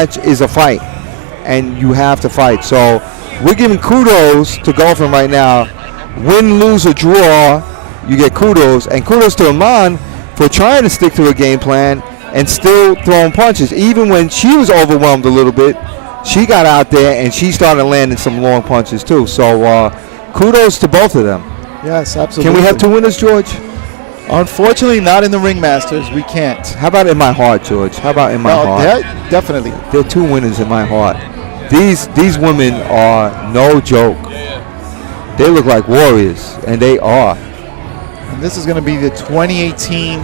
match is a fight, and you have to fight. So we're giving kudos to Golfing right now. Win, lose, or draw, you get kudos. And kudos to Iman for trying to stick to a game plan and still throwing punches. Even when she was overwhelmed a little bit, she got out there and she started landing some long punches too. So kudos to both of them. Yes, absolutely. Can we have 2 winners, George? Unfortunately, not in the Ringmasters. We can't. How about in my heart, George? How about in my heart? Definitely. There are 2 winners in my heart. These women are no joke. They look like warriors, and they are. And this is going to be the 2018.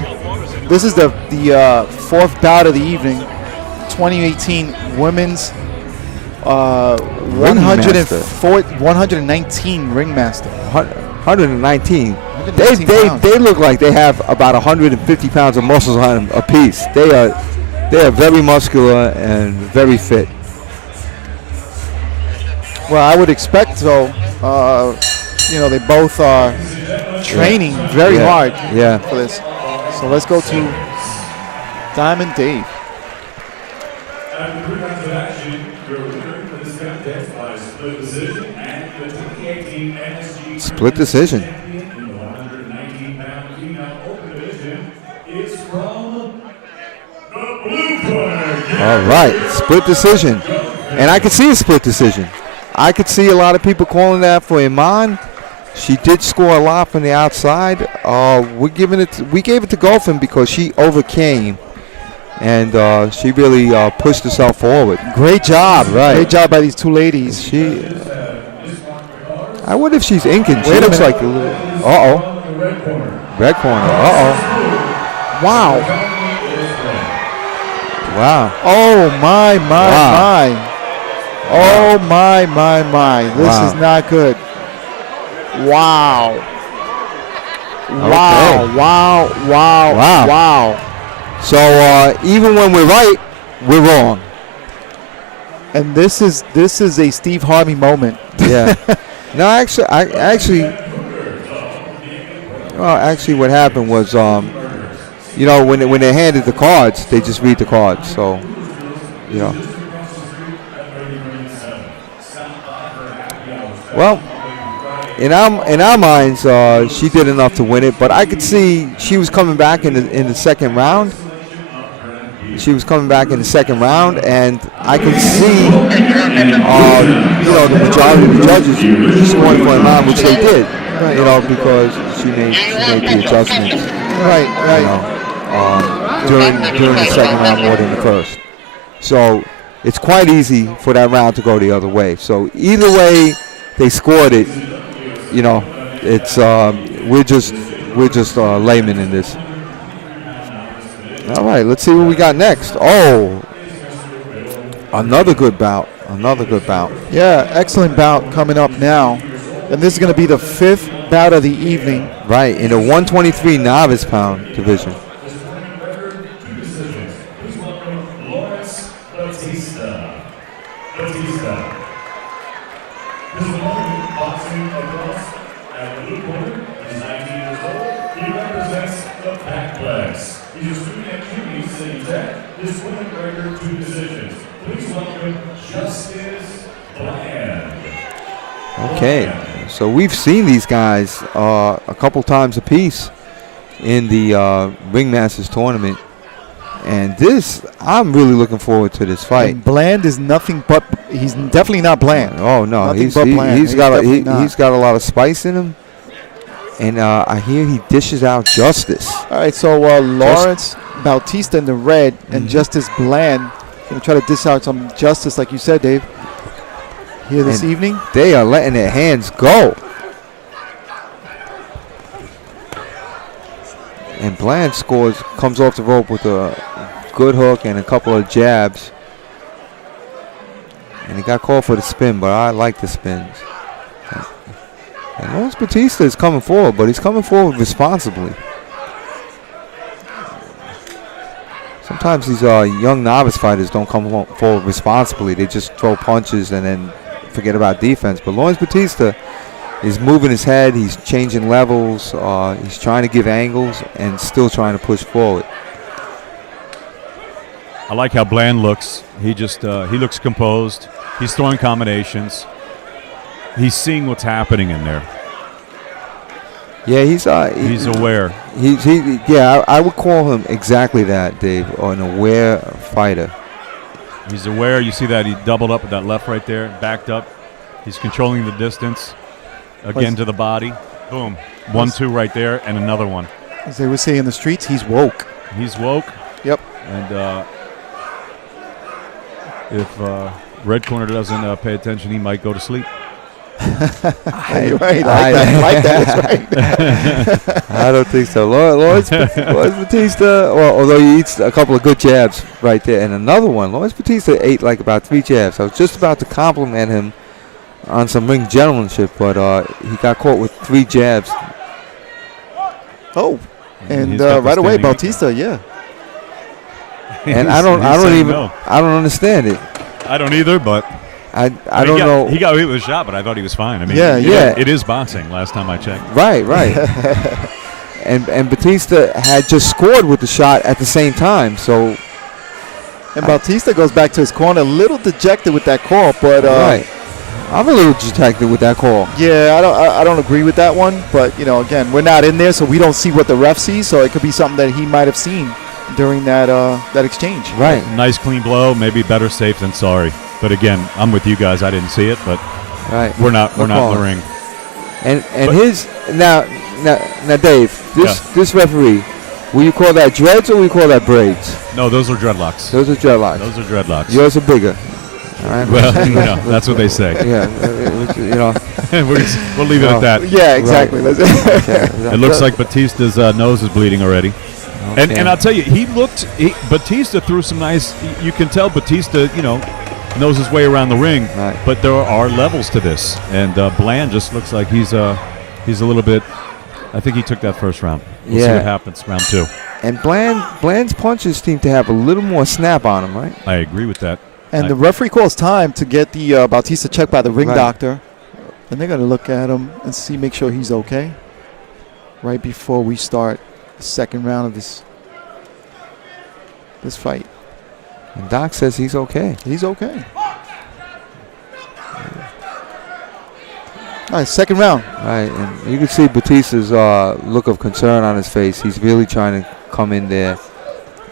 This is the 4th bout of the evening. 2018 women's 119 Ringmaster. 119. They look like they have about 150 pounds of muscles on them apiece. They are very muscular and very fit. Well, I would expect so. They both are training very hard for this. So let's go to Diamond Dave. Split decision. All right, split decision. And I could see a split decision. I could see a lot of people calling that for Iman. She did score a lot from the outside. We gave it to Golfin because she overcame, and she really pushed herself forward. Great job. Right. Great job by these 2 ladies. I wonder if she's inking. She looks like a little. Red corner. Wow. Wow. Oh, my. Oh, my. This is not good. Wow. Okay. Wow. So even when we're right, we're wrong. And this is a Steve Harvey moment. Yeah. No, actually, what happened was, when they handed the cards, they just read the cards. So, Well, in our minds, she did enough to win it, but I could see she was coming back in the second round. She was coming back in the second round, and I could see, the majority of the judges scoring for Iman, which they did, because she made the adjustments. Right. During the second round more than the first. So it's quite easy for that round to go the other way. So either way they scored it, it's we're just laymen in this. All right, let's see what we got next. Oh, another good bout. Yeah, excellent bout coming up now. And this is going to be the 5th bout of the evening. Right, in the 123 novice pound division. Okay, so we've seen these guys a couple times apiece in the Ringmasters tournament, and I'm really looking forward to this fight. And Bland is nothing but, he's definitely not Bland. Oh no, he's got a lot of spice in him, and I hear he dishes out Justice. All right, so Lawrence Bautista in the red and Justice Bland going to try to dish out some justice, like you said, Dave. Here this evening. They are letting their hands go. And Bland comes off the rope with a good hook and a couple of jabs. And he got called for the spin, but I like the spins. And Lawrence Batista is coming forward, but he's coming forward responsibly. Sometimes these young novice fighters don't come forward responsibly. They just throw punches and then forget about defense. But Lawrence Batista is moving his head. He's changing levels. He's trying to give angles and still trying to push forward. I like how Bland looks. He just he looks composed. He's throwing combinations. He's seeing what's happening in there. Yeah, he's aware. I would call him exactly that, Dave, or an aware fighter. He's aware. You see that he doubled up with that left right there, backed up. He's controlling the distance. Again to the body. Boom. 1-2 right there, and another one. As they would say in the streets, he's woke. He's woke. Yep. And if Red Corner doesn't pay attention, he might go to sleep. You're right. I like that. That's right. I don't think so. Lawrence Batista, well, although he eats a couple of good jabs right there, and another one. Lawrence Batista ate like about 3 jabs. I was just about to compliment him on some ring gentlemanship, but he got caught with 3 jabs. Oh, and right away, Bautista, yeah. And I don't understand it. I don't either, but I don't know. He got hit with a shot, but I thought he was fine. I mean, it is boxing. Last time I checked. Right. and Batista had just scored with the shot at the same time, so. And Bautista goes back to his corner, a little dejected with that call, but right. I'm a little dejected with that call. Yeah, I don't agree with that one, but again, we're not in there, so we don't see what the ref sees. So it could be something that he might have seen during that exchange. Right. Nice clean blow, maybe better safe than sorry. But again, I'm with you guys. I didn't see it, but we're not in the ring. And his now Dave, this referee, will you call that dreads or will you call that braids? No, those are dreadlocks. Those are dreadlocks. Those are dreadlocks. Yours are bigger. All right. Well, that's what they say. Yeah, we'll leave it at that. Yeah, exactly. Right. It looks like Batista's nose is bleeding already. Okay. And I'll tell you, Batista threw some nice. You can tell Batista, knows his way around the ring. Right. But there are levels to this, and Bland just looks like he's a little bit. I think he took that first round. We'll see what happens round 2. And Bland's punches seem to have a little more snap on them, right? I agree with that. And the referee calls time to get the Bautista checked by the ring doctor. And they're going to look at him and make sure he's okay right before we start the second round of this fight. And Doc says he's okay. He's okay. All right, second round. Right, and you can see Batista's look of concern on his face. He's really trying to come in there.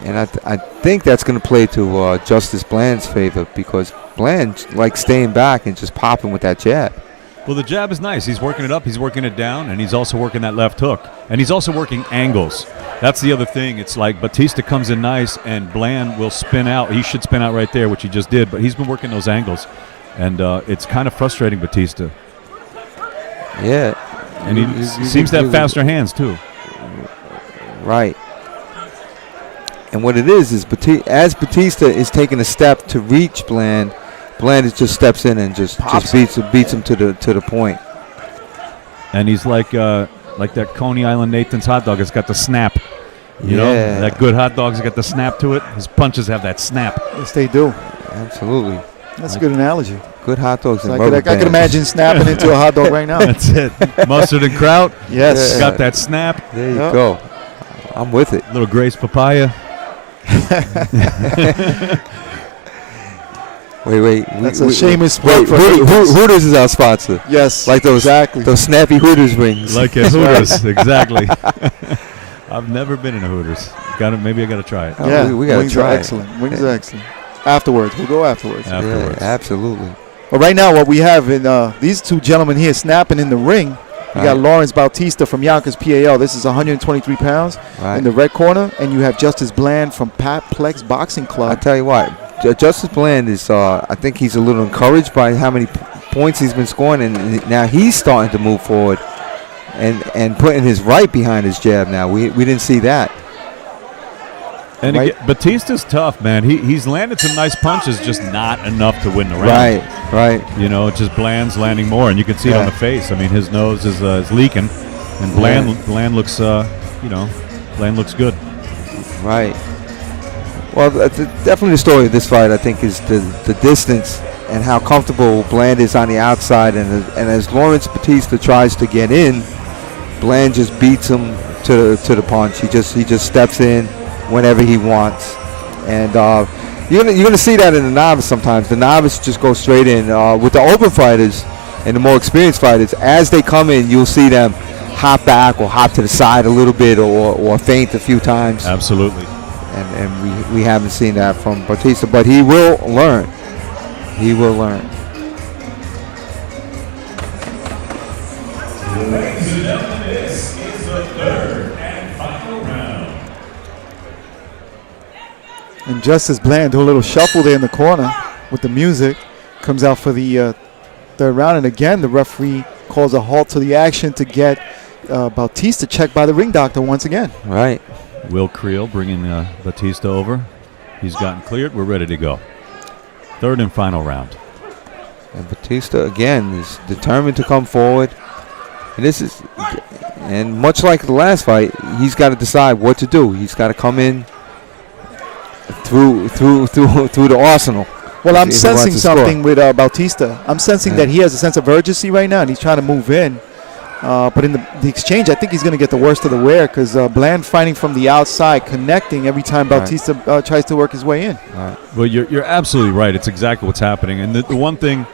And I think that's going to play to Justice Bland's favor because Bland likes staying back and just popping with that jab. Well, the jab is nice. He's working it up, he's working it down, and he's also working that left hook. And he's also working angles. That's the other thing. It's like Batista comes in nice, and Bland will spin out. He should spin out right there, which he just did, but he's been working those angles. And it's kind of frustrating Batista. Yeah. And he seems to have faster hands, too. Right. And what it is as Batista is taking a step to reach Bland just steps in and just beats him to the point. And he's like that Coney Island Nathan's hot dog. It's got the snap. You know, that good hot dog's got the snap to it. His punches have that snap. Yes, they do. Absolutely. That's a good analogy. Good hot dogs and I could imagine snapping into a hot dog right now. That's it. Mustard and kraut. Yes. It's got that snap. There you go. I'm with it. Little Grace papaya. Wait. That's a shameless plug for Hooters is our sponsor. Yes. Like those snappy Hooters wings. Like at Hooters, exactly. I've never been in a Hooters. Maybe I got to try it. Yeah, we got to try it. Wings are excellent. Afterwards. We'll go afterwards. Yeah, absolutely. Well, right now what we have in these two gentlemen here snapping in the ring. You got Lawrence Bautista from Yonkers, PAL. This is 123 pounds in the red corner. And you have Justice Bland from Plex Boxing Club. I tell you what, Justice Bland is, I think he's a little encouraged by how many points he's been scoring. And now he's starting to move forward and putting his right behind his jab now. We didn't see that. And again, Batista's tough, man. He's landed some nice punches, just not enough to win the round. Right. You know, it's just Bland's landing more, and you can see it on the face. I mean, his nose is leaking, and Bland looks, Bland looks good. Right. Well, definitely the story of this fight, I think, is the distance and how comfortable Bland is on the outside, and as Lawrence Batista tries to get in, Bland just beats him to the punch. He just steps in whenever he wants, and you're gonna see that in the novice sometimes. The novice just go straight in. With the open fighters and the more experienced fighters, as they come in, you'll see them hop back or hop to the side a little bit or feint a few times. Absolutely. And we haven't seen that from Batista, but he will learn. He will learn. Ladies and gentlemen, this is the third and final round. And Justice Bland do a little shuffle there in the corner with the music. Comes out for the third round. And again, the referee calls a halt to the action to get Bautista checked by the ring doctor once again. Right. Will Creel bringing Batista over. He's gotten cleared. We're ready to go. Third and final round. And Batista, again, is determined to come forward. And much like the last fight, he's got to decide what to do. He's got to come in through the arsenal. Well, I'm sensing something with Bautista. I'm sensing that he has a sense of urgency right now, and he's trying to move in. But in the exchange, I think he's going to get the worst of the wear because Bland fighting from the outside, connecting every time Bautista tries to work his way in. Well, you're absolutely right. It's exactly what's happening. And the one thing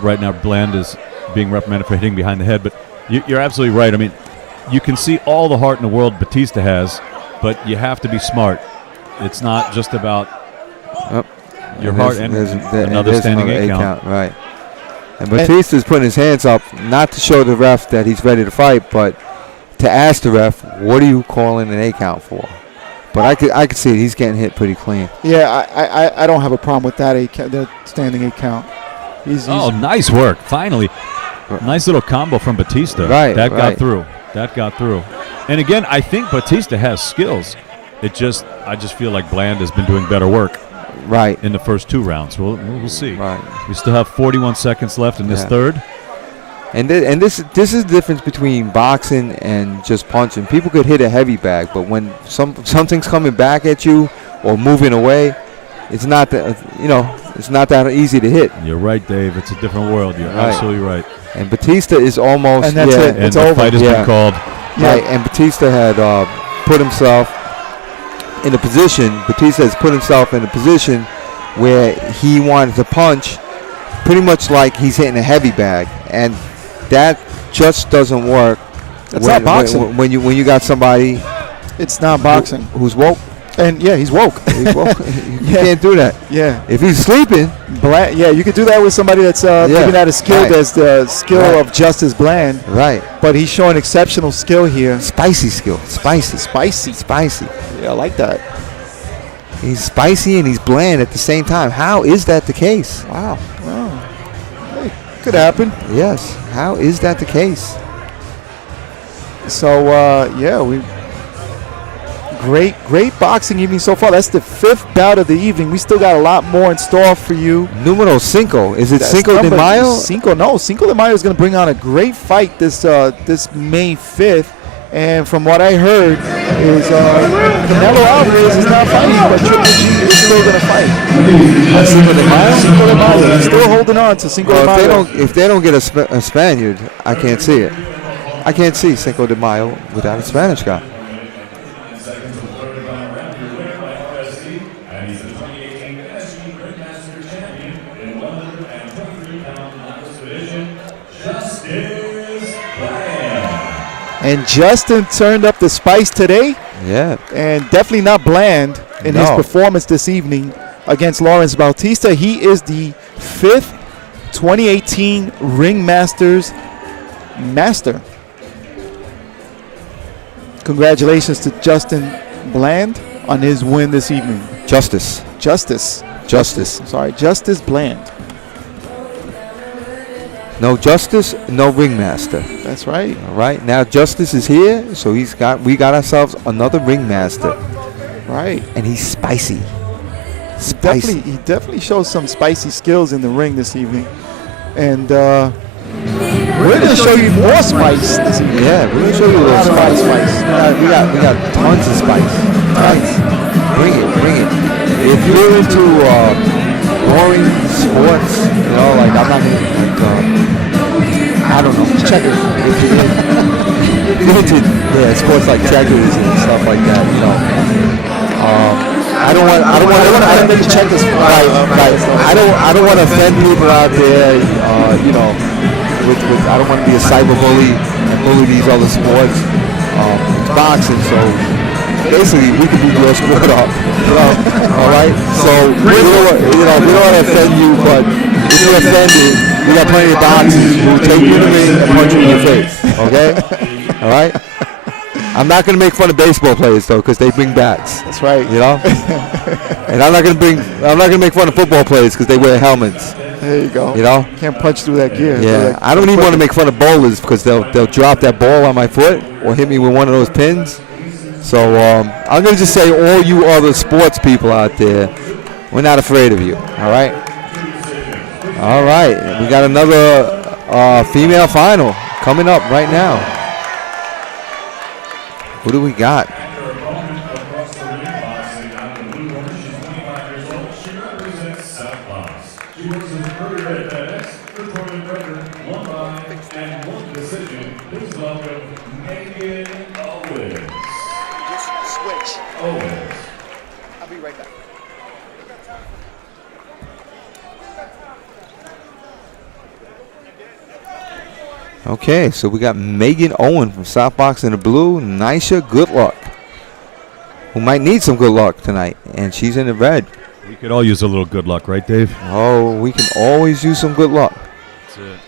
right now, Bland is being reprimanded for hitting behind the head. But you're absolutely right. I mean, you can see all the heart in the world Batista has, but you have to be smart. It's not just about your heart and another standing eight count. Right. And Batista's putting his hands up, not to show the ref that he's ready to fight, but to ask the ref, what are you calling an 8 count for? But I could see it. He's getting hit pretty clean. Yeah, I don't have a problem with that the standing 8 count. He's nice work. Finally. Nice little combo from Batista. That got through. That got through. And again, I think Batista has skills. I just feel like Bland has been doing better work. Right. In the first 2 rounds. We'll see. Right. We still have 41 seconds left in this third. And this is the difference between boxing and just punching. People could hit a heavy bag, but when something's coming back at you or moving away, it's not that it's not that easy to hit. You're right, Dave. It's a different world. You're absolutely right. And Batista is almost and that's it. It's over. The fight has been called. Right. And Batista had put himself in a position. Batista has put himself in a position where he wanted to punch, pretty much like he's hitting a heavy bag, and that just doesn't work. It's not boxing. When you got somebody, it's not boxing. Who's woke. And he's woke. He's woke. You can't do that. Yeah. If he's sleeping, you could do that with somebody that's maybe not as skilled as the skill of Justice Bland. Right. But he's showing exceptional skill here. Spicy skill. Spicy. Yeah, I like that. He's spicy and he's bland at the same time. How is that the case? Wow. Hey, could happen. Yes. How is that the case? So we. Great boxing evening so far. That's the 5th bout of the evening. We still got a lot more in store for you. Numero 5. Is it Cinco de Mayo? Cinco de Mayo is going to bring on a great fight this May 5th. And from what I heard is Canelo Alvarez is not fighting, but Triple G is still going to fight. Cinco de Mayo? Cinco de Mayo. He's still holding on to Cinco de Mayo. If they don't get a Spaniard, I can't see it. I can't see Cinco de Mayo without a Spanish guy. And Justin turned up the spice today. Yeah. And definitely not bland in his performance this evening against Lawrence Bautista. He is the 5th 2018 Ringmasters Master. Congratulations to Justin Bland on his win this evening. Justice Bland. No Justice, no Ringmaster. That's right. All right. Now Justice is here, so we got ourselves another Ringmaster. Right. And he's spicy. He definitely shows some spicy skills in the ring this evening. And we're going to show you more spice this evening. Yeah, we're going to show you a little spice. We got tons of spice. Nice. Bring it. If you're into boring sports, like I'm not going to, I don't know, checkers. If you're into sports like checkers and stuff like that, check this. I don't want to offend people out there. I don't want to be a cyber bully and bully these other sports. It's boxing, so basically we can beat your sport up. All right. So we don't want to offend you, but if you're offended, we got plenty of boxers who will take you in the ring and punch you in your face. Okay. All right. I'm not going to make fun of baseball players though, because they bring bats. That's right. And I'm not going to make fun of football players because they wear helmets. There you go. Can't punch through that gear. Yeah. I don't even want to make fun of bowlers because they'll drop that ball on my foot or hit me with one of those pins. So I'm going to just say, all you other sports people out there, we're not afraid of you. All right. All right. We got another female final coming up right now. Who do we got? I'll be right back. Okay, so we got Megan Owen from South Box in the blue, Nisha Goodluck, who might need some good luck tonight, and she's in the red. We could all use a little good luck, right, Dave? Oh, we can always use some good luck. That's it.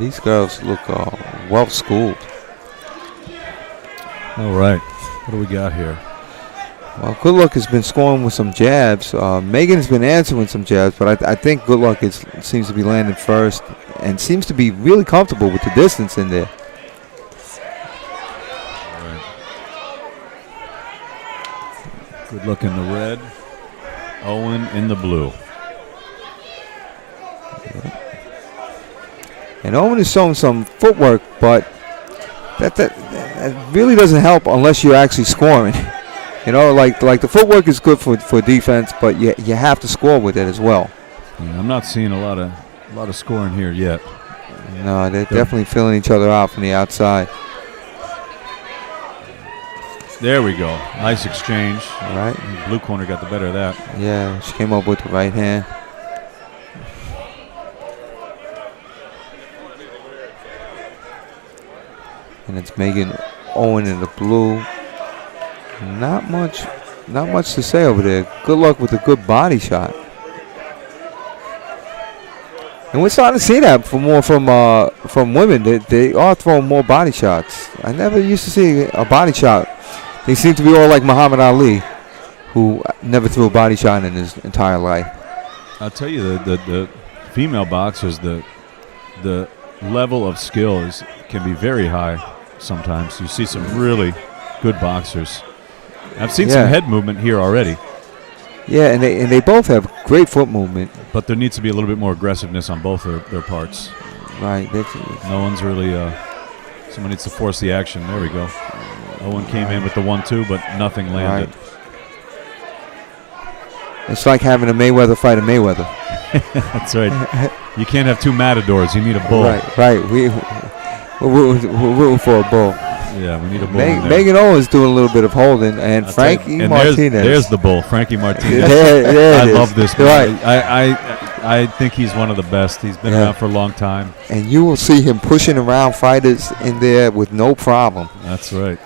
These girls look well schooled. All right, what do we got here? Well, Good Luck has been scoring with some jabs. Megan has been answering some jabs, but I think Good Luck seems to be landing first and seems to be really comfortable with the distance in there. All right. Good Luck in the red, Owen in the blue. Yeah. And Owen is showing some footwork, but that really doesn't help unless you're actually scoring. Like the footwork is good for defense, but you have to score with it as well. Yeah, I'm not seeing a lot of scoring here yet. No, they're definitely filling each other out from the outside. There we go. Nice exchange. All right. The blue corner got the better of that. Yeah, she came up with the right hand. And it's Megan Owen in the blue. Not much to say over there. Good Luck with a good body shot. And we're starting to see that from women. They are throwing more body shots. I never used to see a body shot. They seem to be all like Muhammad Ali, who never threw a body shot in his entire life. I'll tell you, the female boxers, the level of skill can be very high sometimes. You see some really good boxers. I've seen some head movement here already. Yeah, and they both have great foot movement. But there needs to be a little bit more aggressiveness on both their parts. Right. No one's really someone needs to force the action. There we go. Owen came in with the 1-2, but nothing landed. Right. It's like having a Mayweather fight a Mayweather. That's right. You can't have two matadors. You need a bull. Right. We're rooting for a bull. Yeah, we need a bull. Megan Owens doing a little bit of holding, and Frankie Martinez. There's the bull, Frankie Martinez. I love this man. Right. I think he's one of the best. He's been around for a long time. And you will see him pushing around fighters in there with no problem. That's right.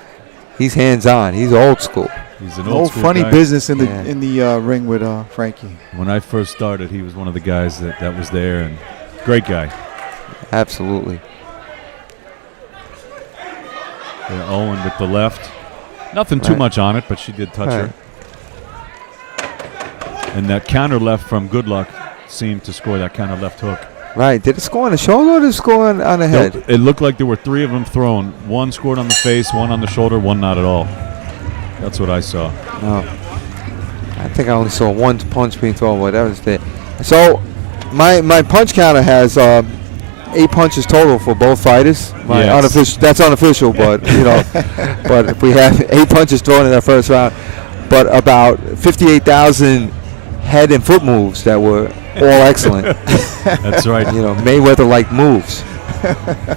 He's hands-on. He's old school. He's an old school funny guy. business in the ring with Frankie. When I first started, he was one of the guys that was there, and great guy. Absolutely. Yeah, Owen with the left. Nothing too much on it, but she did touch her. And that counter left from Good Luck seemed to score that counter left hook. Right. Did it score on the shoulder or did it score on the head? It looked like there were three of them thrown. One scored on the face, one on the shoulder, one not at all. That's what I saw. No. I think I only saw one punch being thrown, whatever it's there. So my punch counter has 8 punches total for both fighters. Unofficial, that's unofficial, but but if we have 8 punches thrown in that first round, but about 58,000 head and foot moves that were all excellent. That's right. Mayweather-like moves.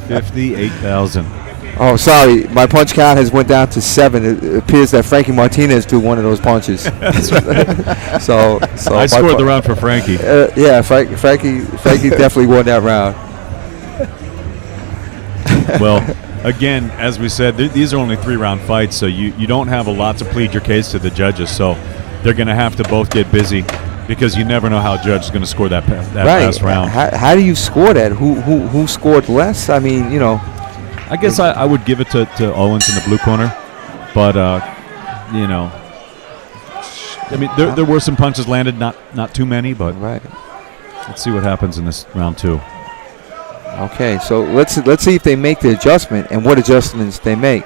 58,000. Oh, sorry. My punch count has went down to 7. It appears that Frankie Martinez threw one of those punches. That's right. so I scored the round for Frankie. Yeah, Frankie definitely won that round. Well, again, as we said, these are only 3-round fights, so you don't have a lot to plead your case to the judges. So they're going to have to both get busy because you never know how a judge is going to score that last round. How do you score that? Who scored less? I mean, I guess I would give it to Owens in the blue corner, but I mean, there were some punches landed, not too many, but right. Let's see what happens in this round 2. Okay, so let's see if they make the adjustment and what adjustments they make.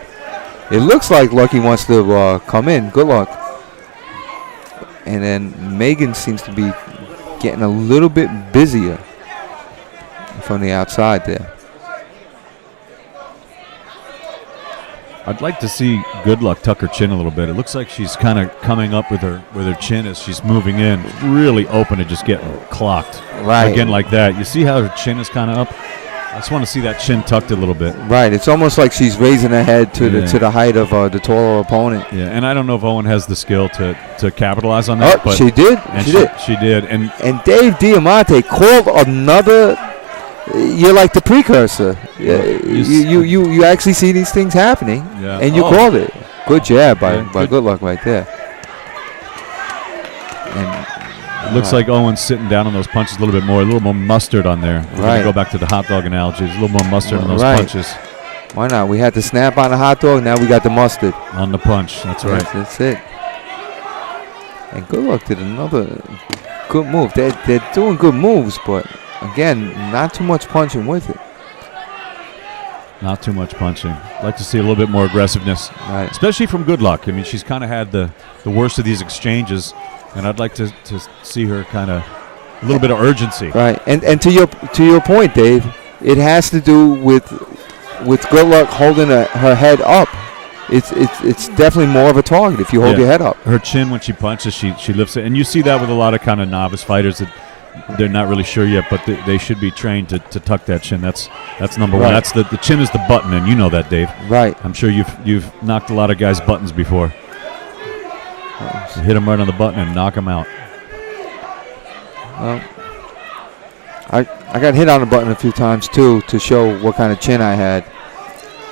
It looks like Lucky wants to come in. Good luck. And then Megan seems to be getting a little bit busier from the outside there. I'd like to see Good Luck tuck her chin a little bit. It looks like she's kind of coming up with her chin as she's moving in, really open to just getting clocked. Right. Again, like that. You see how her chin is kind of up? I just want to see that chin tucked a little bit. Right. It's almost like she's raising her head to the height of the taller opponent. Yeah, and I don't know if Owen has the skill to capitalize on that. Oh, she did. She did. And Dave Diamante called another. You're like the precursor. You actually see these things happening, and you called it. Good jab by Good Luck right there. And it looks like Owen's sitting down on those punches a little bit more, a little more mustard on there. We're going to go back to the hot dog analogy. There's a little more mustard on those punches. Why not? We had the snap on the hot dog. Now we got the mustard on the punch. That's right. That's it. And Good Luck did another good move. They're doing good moves, but. Again, not too much punching with it. Not too much punching. Like to see a little bit more aggressiveness, right? Especially from Good Luck. I mean, she's kind of had the worst of these exchanges, and I'd like to see her kind of a little bit of urgency. Right, and to your point, Dave, it has to do with Good Luck holding her head up. It's definitely more of a target if you hold your head up. Her chin when she punches, she lifts it, and you see that with a lot of kind of novice fighters that. They're not really sure yet, but they should be trained to tuck that chin. That's number one. That's the chin is the button, and you know that, Dave. Right. I'm sure you've knocked a lot of guys' buttons before. You hit them right on the button and knock them out. Well, I got hit on the button a few times too to show what kind of chin I had.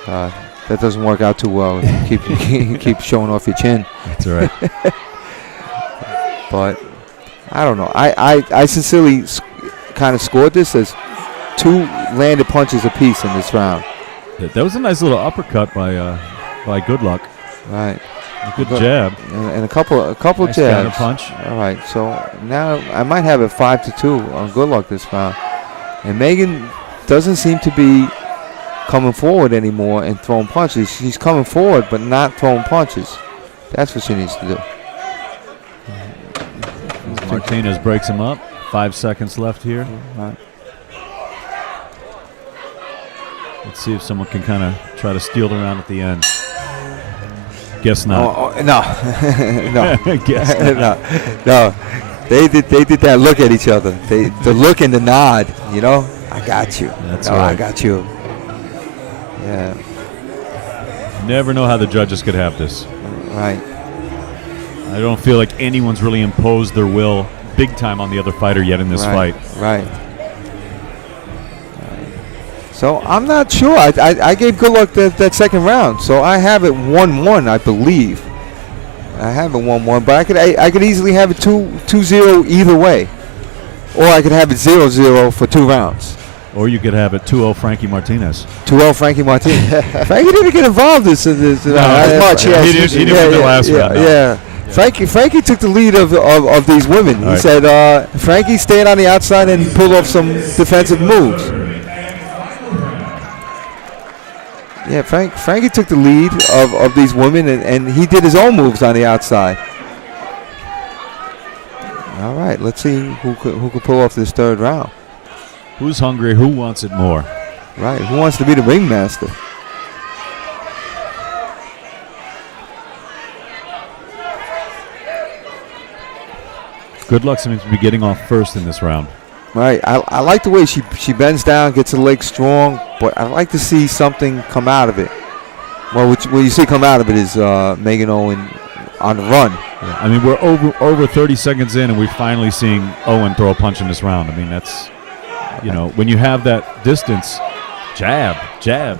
That doesn't work out too well. Keep showing off your chin. That's all right. But. I don't know. I sincerely kind of scored this as 2 landed punches apiece in this round. That was a nice little uppercut by Good Luck. Right. A good jab. And a couple nice jabs. Counter punch. All right. So now I might have it 5-2 on Good Luck this round. And Megan doesn't seem to be coming forward anymore and throwing punches. She's coming forward but not throwing punches. That's what she needs to do. Martinez breaks him up. 5 seconds left here. Right. Let's see if someone can kind of try to steal the round at the end. Guess not. No. No. Guess not. No. They did that look at each other. The look and the nod. I got you. That's right. I got you. Yeah. Never know how the judges could have this. Right. I don't feel like anyone's really imposed their will big time on the other fighter yet in this fight. Right. So I'm not sure. I gave Good Luck that second round, so I have it 1-1, I believe. I have it 1-1, but I could easily have it 2-0 either way, or I could have it 0-0 for 2 rounds. Or you could have it 2-0 Frankie Martinez. 2-0 Frankie Martinez. Frankie didn't get involved as much. He didn't win the last round. Yeah. Frankie took the lead of these women. He said Frankie stayed on the outside and pulled off some defensive moves. Yeah, Frankie took the lead of these women, and he did his own moves on the outside. All right, let's see who could pull off this third round. Who's hungry? Who wants it more? Right, who wants to be the ringmaster? Good Luck seems to be getting off first in this round. Right. I like the way she bends down, gets her leg strong, but I like to see something come out of it. Well, what you see come out of it is Megan Owen on the run. Yeah. I mean, we're over 30 seconds in, and we're finally seeing Owen throw a punch in this round. I mean, that's, you know, when you have that distance, jab,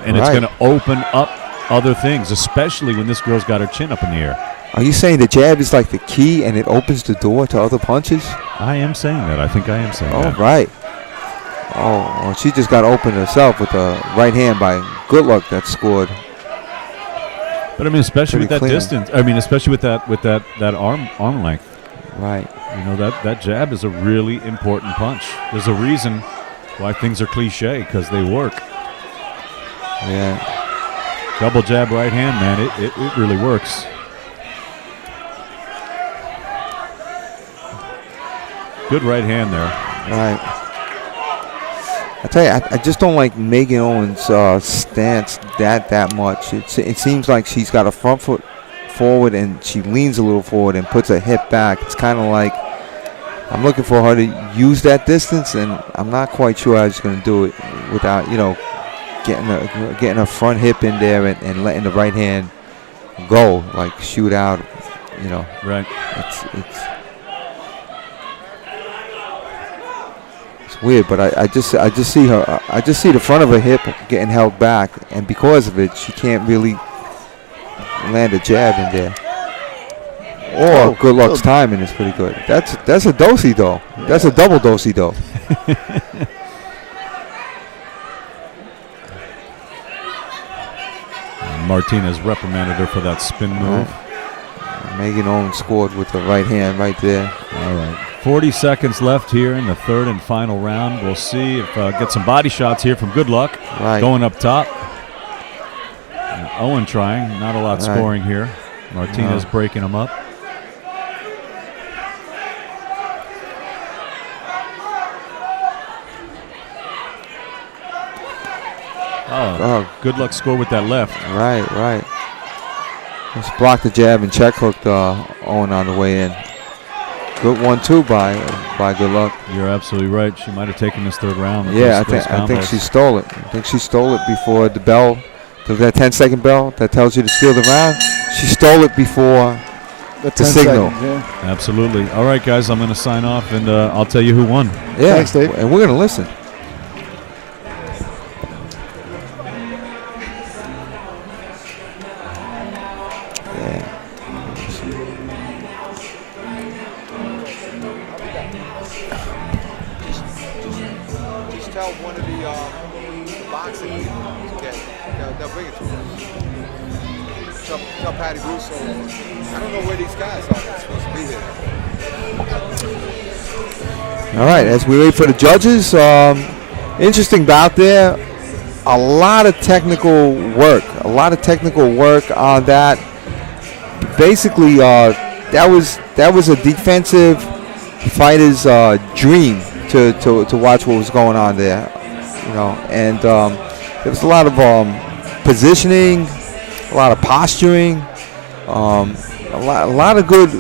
and it's going to open up other things, especially when this girl's got her chin up in the air. Are you saying the jab is like the key and it opens the door to other punches? I am saying that. I think I am saying that. Oh, right. Oh, well, she just got open herself with a right hand by Good Luck that scored. But I mean, especially with that clean. distance. I mean, especially with that arm length. Right. You know, that jab is a really important punch. There's a reason why things are cliche, because they work. Yeah. Double jab right hand, man. It really works. Good right hand there. Right. I tell you, I just don't like Megan Owens' stance that much. It seems like she's got a front foot forward and she leans a little forward and puts her hip back. It's kind of like I'm looking for her to use that distance, and I'm not quite sure how she's going to do it without, you know, getting her front hip in there and letting the right hand go, like shoot out, you know. Right. It's weird, but I just see her. I just see the front of her hip getting held back, and because of it, she can't really land a jab in there. Or Good Luck's timing is pretty good. That's a do-si-do. Yeah. That's a double do-si-do. Martinez reprimanded her for that spin move. Megan Owens scored with the right hand right there. All right. 40 seconds left here in the third and final round. We'll see if get some body shots here from Good Luck. Right. Going up top. And Owen trying. Not a lot scoring here. Martinez breaking them up. Oh, Good Luck score with that left. Right. Just blocked the jab and check hooked Owen on the way in. Good 1-2 by Good Luck. You're absolutely right. She might have taken this third round. Yeah, I think she stole it. I think she stole it before the bell. That 10-second bell that tells you to steal the round. She stole it before the signal. Seconds, yeah. Absolutely. All right, guys, I'm going to sign off, and I'll tell you who won. Yeah, thanks, Dave. And we're going to listen. All right, as we wait for the judges, interesting bout there. A lot of technical work on that. Basically, that was a defensive fighter's dream to watch what was going on there, you know. And there was a lot of positioning, a lot of posturing, a lot of good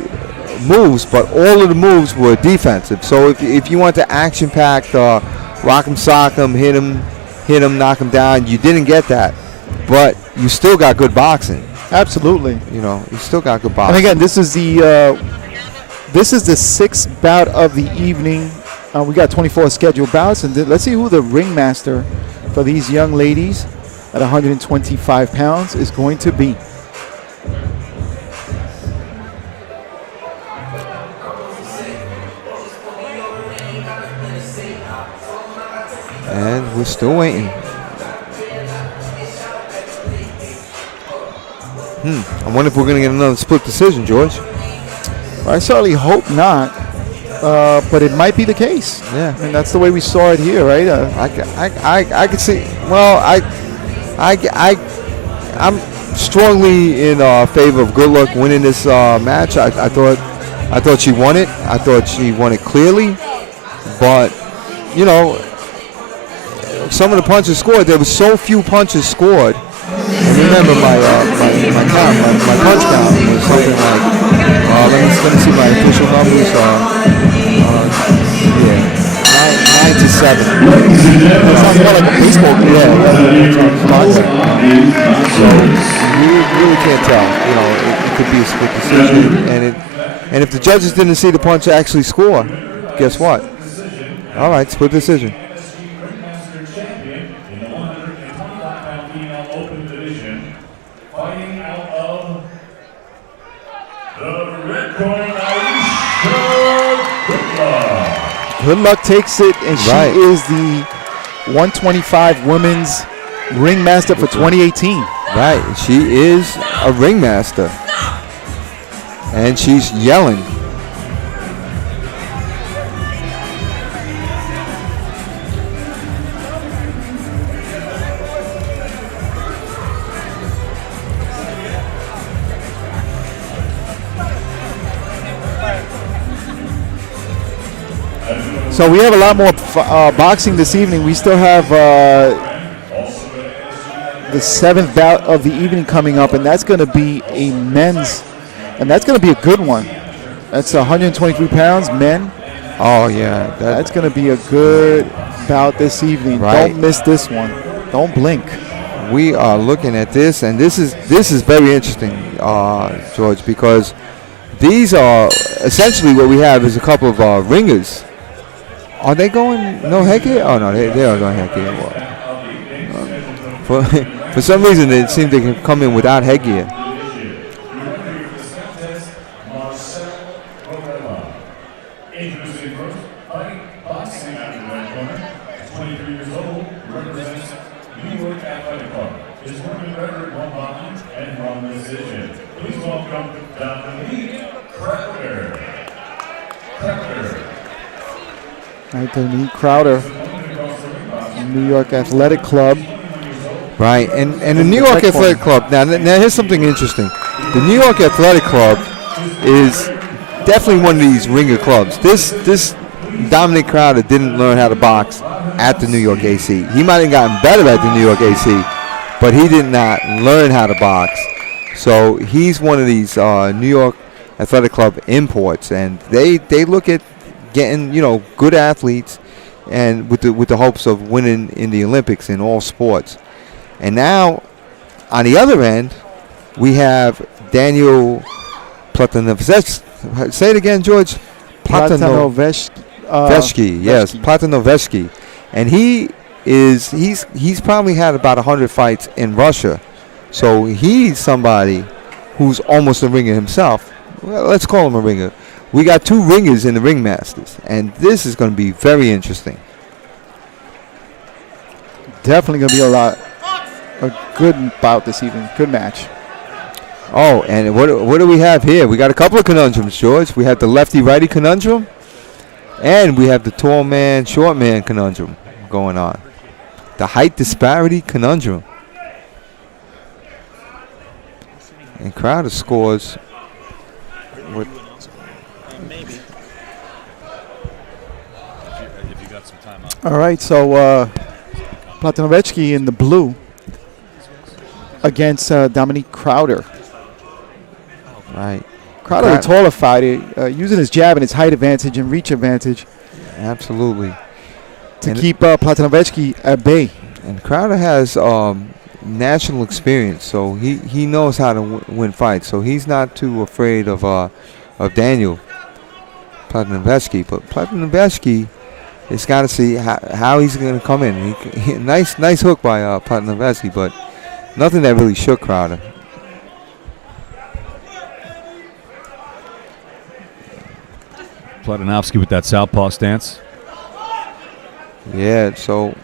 moves, but all of the moves were defensive. So if you want to action-packed, rock 'em, sock 'em, hit him, knock him down, you didn't get that. But you still got good boxing. Absolutely. You know, you still got good boxing. And again, this is the sixth bout of the evening. We got 24 scheduled bouts, and let's see who the ringmaster for these young ladies at 125 pounds is going to be. And we're still waiting. I wonder if we're going to get another split decision, George. I certainly hope not, but it might be the case. Yeah, and that's the way we saw it here, right? I could see. Well, I'm strongly in favor of Good Luck winning this match. I thought she won it. I thought she won it clearly, but you know, some of the punches scored. There were so few punches scored And remember, my punch count was something like, let me see my official numbers. Yeah, 9 to 7. That sounds more like a baseball game. So you really can't tell. You know, it could be a split decision, and if the judges didn't see the punch actually score, guess what? All right, split decision. Ringmaster champion in the 125-pound female open division, fighting out of the red corner, Aisha Goodluck. Good Luck takes it, and she Right. is the 125 women's ringmaster for 2018. Right, she is a ringmaster, and she's yelling. So we have a lot more boxing this evening. We still have the 7th bout of the evening coming up, and that's going to be a men's, and that's going to be a good one. That's 123 pounds, men. Oh yeah, That's going to be a good bout this evening. Right. Don't miss this one. Don't blink. we are looking at this, and this is very interesting, George, because these are essentially what we have is a couple of ringers. Are they going no headgear? Oh no, they are going headgear. For some reason, it seems they can come in without headgear. Introducing first, fighting boxing out of the red corner, 23 years old, represents New York Athletic Club. His working record, one knockout and one decision. Please welcome Dominique Crowder. Right, Dominique Crowder, New York Athletic Club. Right, and the New York Athletic Club. Now here's something interesting. The New York Athletic Club is definitely one of these ringer clubs. This Dominic Crowder didn't learn how to box at the New York AC. He might have gotten better at the New York AC, but he did not learn how to box. So he's one of these New York Athletic Club imports, and they look at getting good athletes, and with the hopes of winning in the Olympics in all sports. And now, on the other end, we have Daniel Platanovsky. Say it again, George. Platanovsky. Yes, Platanovsky. And he's probably had about 100 fights in Russia. So he's somebody who's almost a ringer himself. Well, let's call him a ringer. We got two ringers in the Ringmasters, and this is going to be very interesting. Definitely going to be a good bout this evening. Good match. Oh, and what do we have here? We got a couple of conundrums, George. We have the lefty-righty conundrum, and we have the tall man, short man conundrum going on. The height disparity conundrum. And Crowder scores with... All right, so Platanovsky in the blue against Dominique Crowder. Right. Crowder, a taller fighter, using his jab and his height advantage and reach advantage Absolutely. to keep Platanovsky at bay. And Crowder has national experience, so he knows how to win fights. So he's not too afraid of Daniel Platanovsky. But Platanovsky has got to see how he's going to come in. Nice hook by Platanovsky, but nothing that really shook Crowder. Platanovsky with that southpaw stance. Yeah, so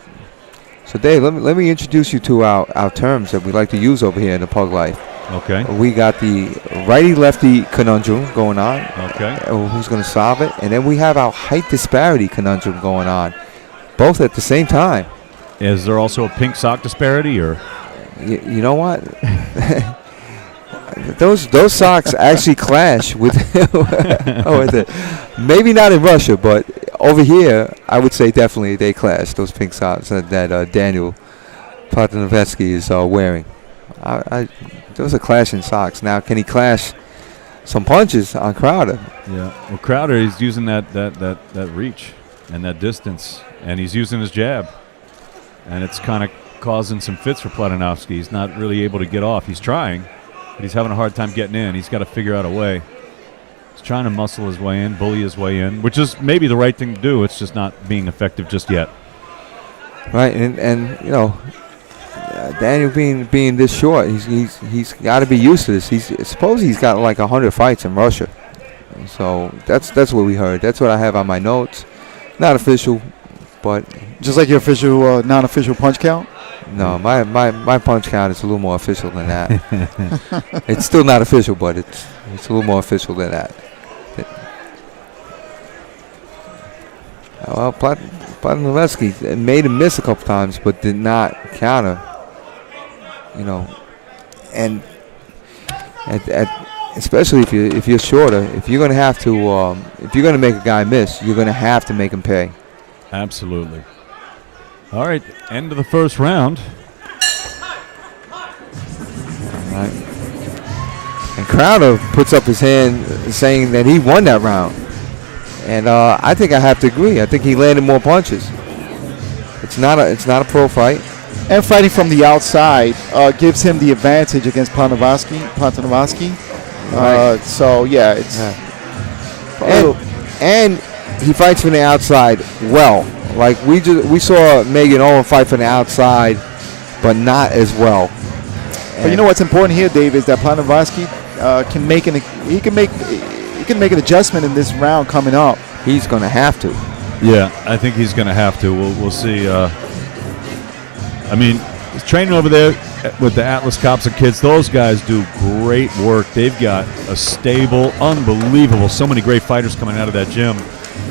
Dave, let me introduce you to our terms that we like to use over here in the Pug Life. Okay. We got the righty-lefty conundrum going on. Okay. Who's going to solve it? And then we have our height disparity conundrum going on, both at the same time. Is there also a pink sock disparity, or? You know what? Those socks actually clash with. Maybe not in Russia, but over here, I would say definitely they clash. Those pink socks that Daniel Platanovsky is wearing. There was a clash in socks. Now, can he clash some punches on Crowder? Yeah. Well, Crowder, he's using that reach and that distance, and he's using his jab, and it's kind of causing some fits for Platanovsky. He's not really able to get off. He's trying, but he's having a hard time getting in. He's got to figure out a way. He's trying to muscle his way in, bully his way in, which is maybe the right thing to do. It's just not being effective just yet. Right, and you know, Daniel being this short, he's got to be used to this. Suppose he's got like 100 fights in Russia, so that's what we heard. That's what I have on my notes. Not official, but just like your official non-official punch count. No, my punch count is a little more official than that. It's still not official, but it's a little more official than that. Well, Platanovsky made him miss a couple times, but did not counter. You know, and especially if you're shorter, if you're gonna have to, if you're gonna make a guy miss, you're gonna have to make him pay. Absolutely. All right, end of the first round. All right. And Crowder puts up his hand saying that he won that round. And I think I have to agree. I think he landed more punches. It's not a pro fight. And fighting from the outside gives him the advantage against Platanovsky. Right. So yeah, it's and he fights from the outside well. Like we saw Megan Owen fight from the outside, but not as well. But you know what's important here, Dave, is that Platanovsky can make an adjustment in this round coming up. He's going to have to. Yeah, I think he's going to have to. We'll see. I mean, he's training over there with the Atlas Cops and Kids. Those guys do great work. They've got a stable, unbelievable, so many great fighters coming out of that gym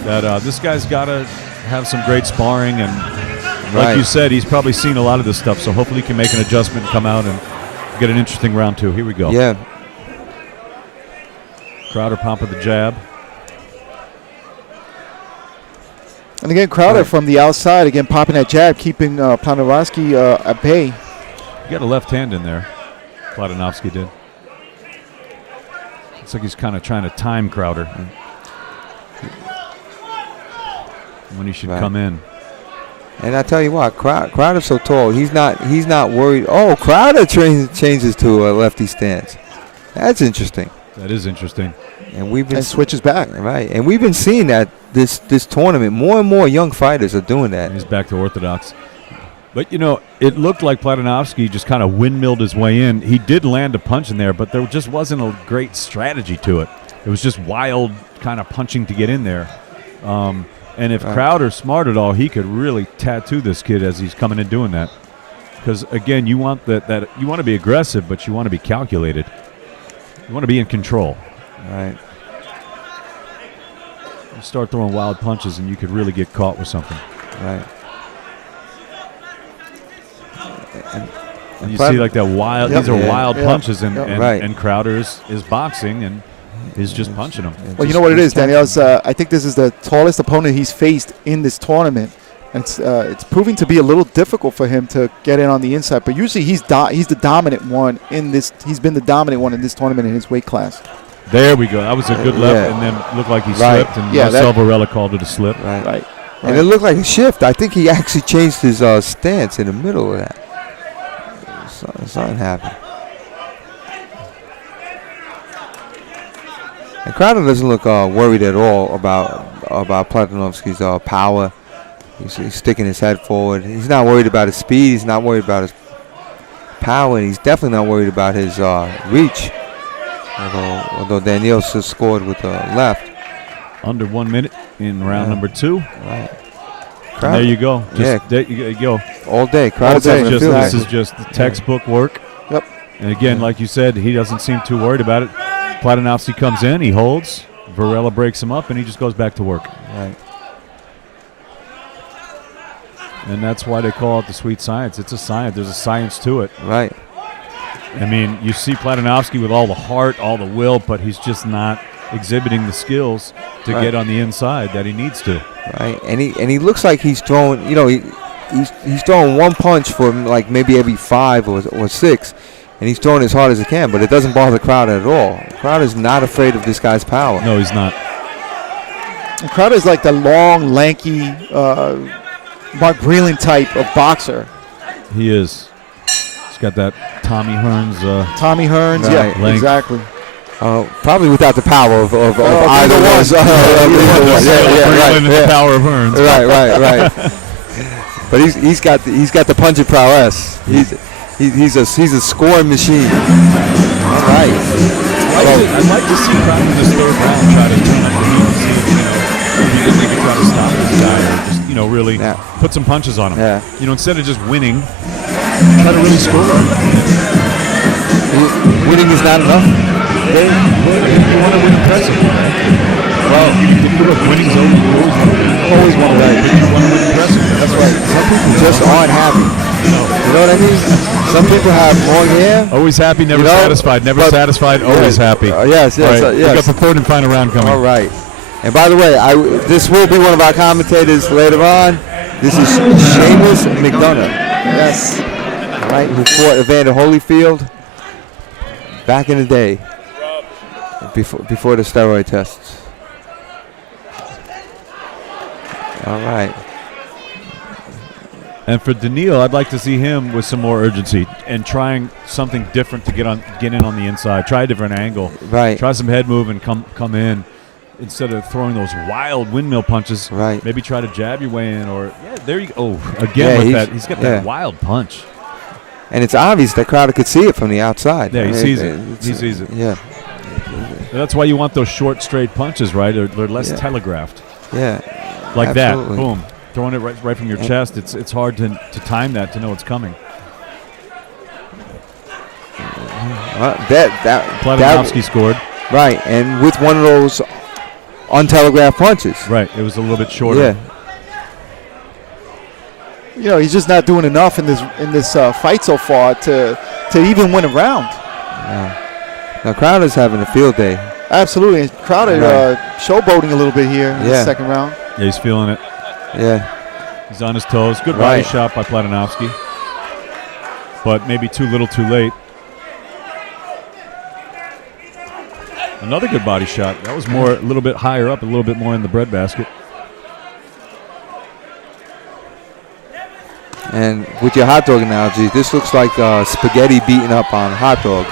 that this guy's got to have some great sparring. And like you said, he's probably seen a lot of this stuff, so hopefully he can make an adjustment and come out and get an interesting round two. Here we go. Yeah. Crowder pumping the jab. And again, Crowder from the outside, again, popping that jab, keeping Platanovsky at bay. He got a left hand in there. Platanovsky did. Looks like he's kind of trying to time Crowder when he should come in. And I tell you what, Crowder's so tall. He's not worried. Oh, Crowder changes to a lefty stance. That's interesting. That is interesting. And switches back. Right. And we've been seeing that this tournament. More and more young fighters are doing that. He's back to orthodox. But, you know, it looked like Platanovsky just kind of windmilled his way in. He did land a punch in there, but there just wasn't a great strategy to it. It was just wild kind of punching to get in there. And if Crowder's smart at all, he could really tattoo this kid as he's coming in doing that. Because, again, you want that you want to be aggressive, but you want to be calculated. You want to be in control. Right. You start throwing wild punches, and you could really get caught with something. Right. And you see like that wild. These are wild punches, and Crowder is boxing, and he's just punching them. Well, you know what it is, Danielle. I think this is the tallest opponent he's faced in this tournament. And it's proving to be a little difficult for him to get in on the inside. But usually he's the dominant one in this. He's been the dominant one in this tournament in his weight class. There we go. That was a good left, and then looked like he slipped, and Marcel Varela called it a slip. Right. And it looked like a shift. I think he actually changed his stance in the middle of that. Something happened. And Crowder doesn't look worried at all about Platanovsky's power. He's sticking his head forward. He's not worried about his speed. He's not worried about his power. And he's definitely not worried about his reach. Although Daniel just scored with the left. Under 1 minute in round number 2. Right. And there you go. There you go. All day. This is just the textbook work. Yep. And again, like you said, he doesn't seem too worried about it. Platanovsky comes in, he holds. Varela breaks him up, and he just goes back to work. Right. And that's why they call it the sweet science. It's a science. There's a science to it. Right. I mean, you see Platanovsky with all the heart, all the will, but he's just not exhibiting the skills to get on the inside that he needs to. Right. And he looks like he's throwing, he's throwing one punch for like maybe every 5 or 6. and he's throwing as hard as he can, but it doesn't bother Crowder at all. Crowder's not afraid of this guy's power. No, he's not. And Crowder's like the long, lanky Mark Breland type of boxer. He is. He's got that Tommy Hearns. Tommy Hearns, Right. yeah, Length. exactly. Probably without the power of either either one. one. The power of Hearns. Right. But he's got the punching prowess. He's a scoring machine. All right. I'd like to see Crowder in this third round try to turn up the heat and see if he can maybe try to stop this guy or just really put some punches on him. Yeah. Instead of just winning, try to really score. Winning is not enough. You want to win impressively, right? Well, winning's always want to win. You want to win impressively. That's right. Some people just aren't happy. You know what I mean? Some people have long hair. Always happy, never satisfied. Never satisfied, always happy. Yes. Right. We got the third and final round coming. All right. And by the way, this will be one of our commentators later on. This is Seamus McDonough. Yes. Right, who fought Evander Holyfield back in the day, before the steroid tests. All right. And for Daniil, I'd like to see him with some more urgency and trying something different to get in on the inside. Try a different angle. Right. Try some head move and come in instead of throwing those wild windmill punches. Right. Maybe try to jab your way in, or there you go. Oh, again with that, he's got that wild punch. And it's obvious that Crowder could see it from the outside. Yeah, he sees it. He sees it. Yeah. That's why you want those short, straight punches, right? They're less telegraphed. Yeah. Like absolutely. that. Boom. Throwing it right from your chest. It's hard to time that, to know it's coming. Platanovsky scored. Right, and with one of those untelegraphed punches. Right. It was a little bit shorter. Yeah. He's just not doing enough in this fight so far to even win a round. Yeah. Now Crowder's having a field day. Absolutely. And Crowder showboating a little bit here in the second round. Yeah, he's feeling it. Yeah. He's on his toes. Good body shot by Platanovsky. But maybe too little too late. Another good body shot. That was a little bit higher up, a little bit more in the breadbasket. And with your hot dog analogy, this looks like spaghetti beaten up on hot dog.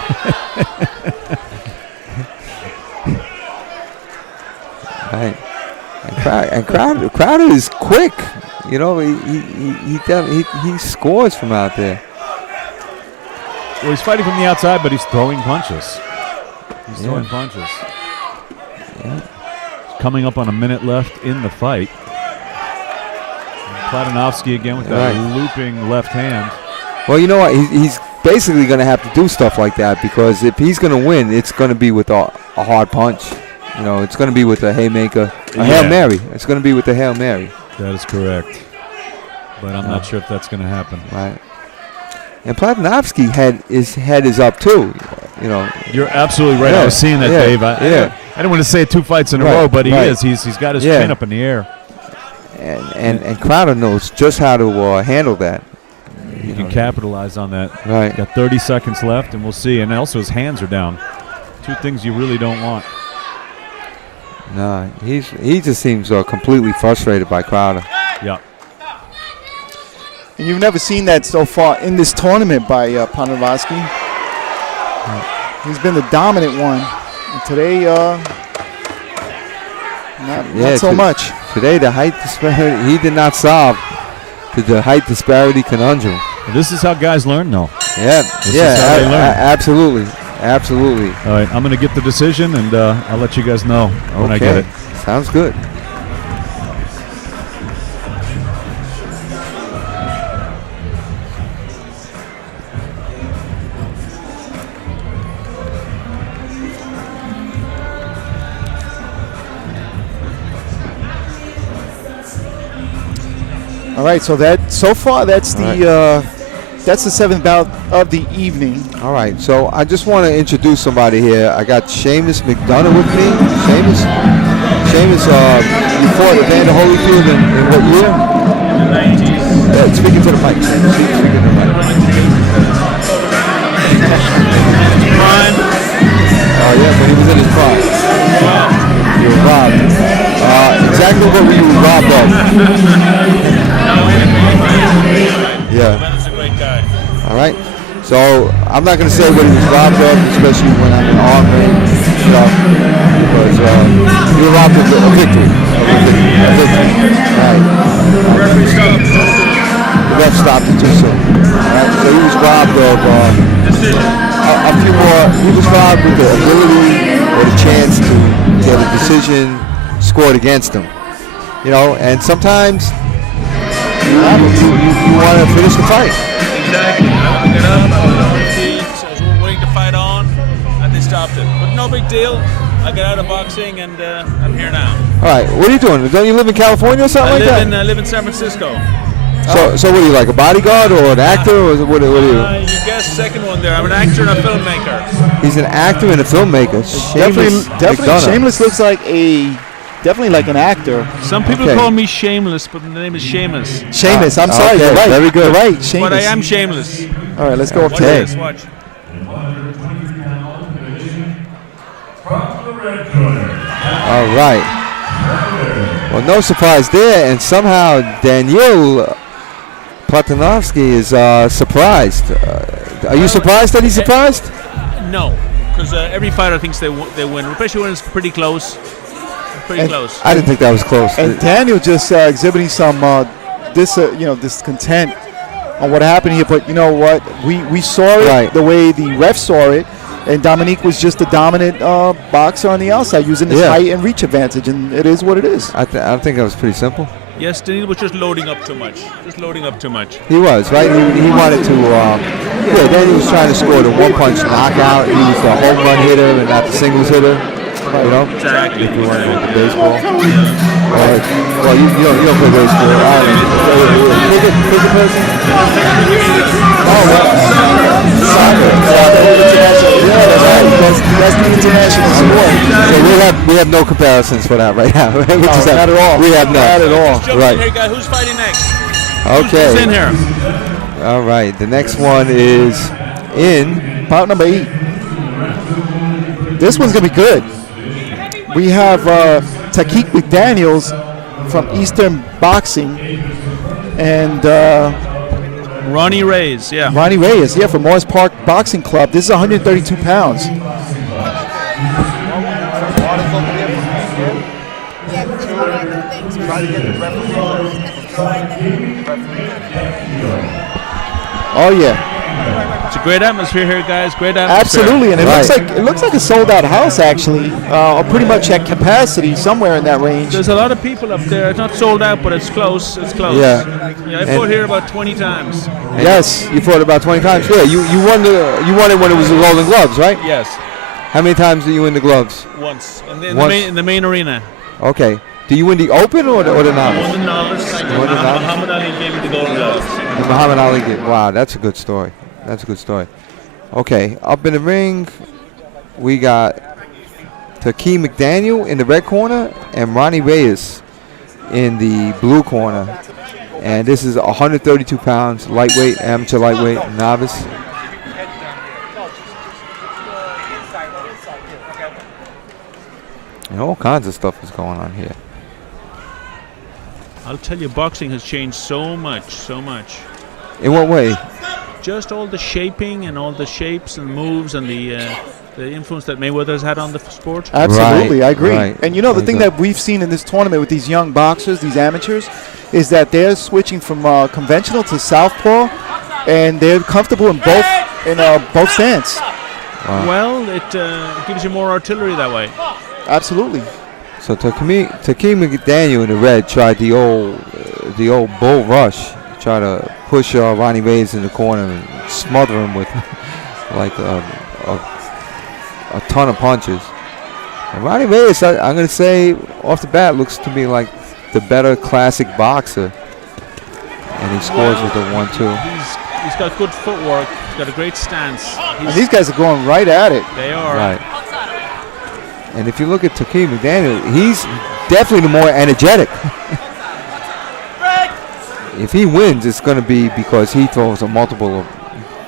Right. And Crowder is quick. He scores from out there. Well, he's fighting from the outside, but he's throwing punches. He's throwing punches. Yeah. Coming up on a minute left in the fight. Platanovsky again with that looping left hand. Well, you know what? He's basically going to have to do stuff like that, because if he's going to win, it's going to be with a hard punch. It's going to be with a haymaker, a Hail Mary. It's going to be with the Hail Mary. That is correct. But I'm not sure if that's going to happen. Right. And Platanovsky his head is up too. You're absolutely right. I was seeing that, Dave. I didn't want to say 2 fights in a row, but he is. He's got his chin up in the air. And Crowder knows just how to handle that. He can capitalize on that. Right. Got 30 seconds left, and we'll see. And also his hands are down. 2 things you really don't want. No, he just seems completely frustrated by Crowder. Yeah. And you've never seen that so far in this tournament by Platanovsky. He's been the dominant one. And today, not so much. Today, the height disparity, he did not solve the height disparity conundrum. This is how guys learn, though. Yeah, This is how they learn. Absolutely. All right, I'm going to get the decision, and I'll let you guys know when I get it. Sounds good. All right, so far that's the 7th bout of the evening. All right, so I just want to introduce somebody here. I got Seamus McDonough with me. Seamus, you fought Evander Holyfield in what year? In the 90s. Speaking to the mic. Speaking to the mic. Prime. Oh yeah, but he was in his prime. You were robbed. Exactly what were you robbed of? Yeah. Bennett's a great guy. All right. So I'm not going to say what he was robbed of, especially when I'm in arm range, because you were robbed of a victory. Right. Referee stopped. The ref stopped it too soon. All right. So he was robbed of a few more. He was robbed with the ability or the chance to get a decision scored against him. And sometimes you want to finish the fight. Exactly. I want to get up, I was on my feet, I was willing to fight on, and they stopped it. But no big deal. I got out of boxing, and I'm here now. All right, what are you doing? Don't you live in California or something like that? I live in San Francisco. So what are you, like a bodyguard or an actor, or what are you? You guessed second one there. I'm an actor and a filmmaker. He's an actor and a filmmaker. Definitely, Shameless looks like definitely like an actor. Some people call me Shameless, but the name is Seamus. Seamus, I'm sorry, okay, you're right. very good. You're right, Seamus. But I am shameless. All right, let's go up Watch to this, watch. All right. Well, no surprise there, and somehow Daniil Platanovsky is surprised. Are you surprised that he's surprised? No, because every fighter thinks they win, especially when it's pretty close. Pretty close. I didn't think that was close. And Daniel just exhibiting some discontent on what happened here. But you know what? We saw it the way the ref saw it, and Dominique was just a dominant boxer on the outside, using his height and reach advantage, and it is what it is. I think that was pretty simple. Yes, Daniel was just loading up too much. He was, right? He wanted to, Daniel was trying to score the one-punch knockout. He was the home run hitter and not the singles hitter. Exactly. If you want to go baseball. Well, you don't play baseball. Cricket person? Oh, well. Soccer. That's the international sport. So we have no comparisons for that right now. Not at all. We have none. Not at all. Jump in here, guy. Who's fighting next? Okay. Who's in here? All right. The next one is in bout number 8. This one's going to be good. We have Takik McDaniels from Eastern Boxing and Ronnie Reyes, Ronnie Reyes, from Morris Park Boxing Club. This is 132 pounds. Oh yeah. It's a great atmosphere here, guys. Great atmosphere. Absolutely, and it looks like a sold-out house actually, or pretty much at capacity somewhere in that range. There's a lot of people up there. It's not sold out, but it's close. It's close. Yeah. I fought here about 20 times. Yes, you fought about 20 times. Yeah, you won it when it was the Golden Gloves, right? Yes. How many times did you win the gloves? Once. In the main arena. Okay. Do you win the Open or the novice? I won the novice. Muhammad Ali gave me the Golden Gloves. And Muhammad Ali wow, that's a good story. Okay, up in the ring, we got Takik McDaniel in the red corner and Ronnie Reyes in the blue corner. And this is 132 pounds, lightweight, amateur lightweight, novice. And all kinds of stuff is going on here. I'll tell you, boxing has changed so much. In what way? Just all the shaping and all the shapes and moves and the influence that Mayweather has had on the sport. Absolutely, I agree. Right. And the thing that we've seen in this tournament with these young boxers, these amateurs, is that they're switching from conventional to southpaw, and they're comfortable in both stands. Wow. Well, it gives you more artillery that way. Absolutely. So Takik McDaniel in the red tried the old bull rush, try to push Ronnie Reyes in the corner and smother him with like a ton of punches. And Ronnie Reyes, I'm going to say off the bat, looks to me like the better classic boxer. And he scores with the 1-2. He's got good footwork. He's got a great stance. And these guys are going right at it. They are. Right. And if you look at Takik McDaniel, he's definitely the more energetic. If he wins, it's going to be because he throws a multiple of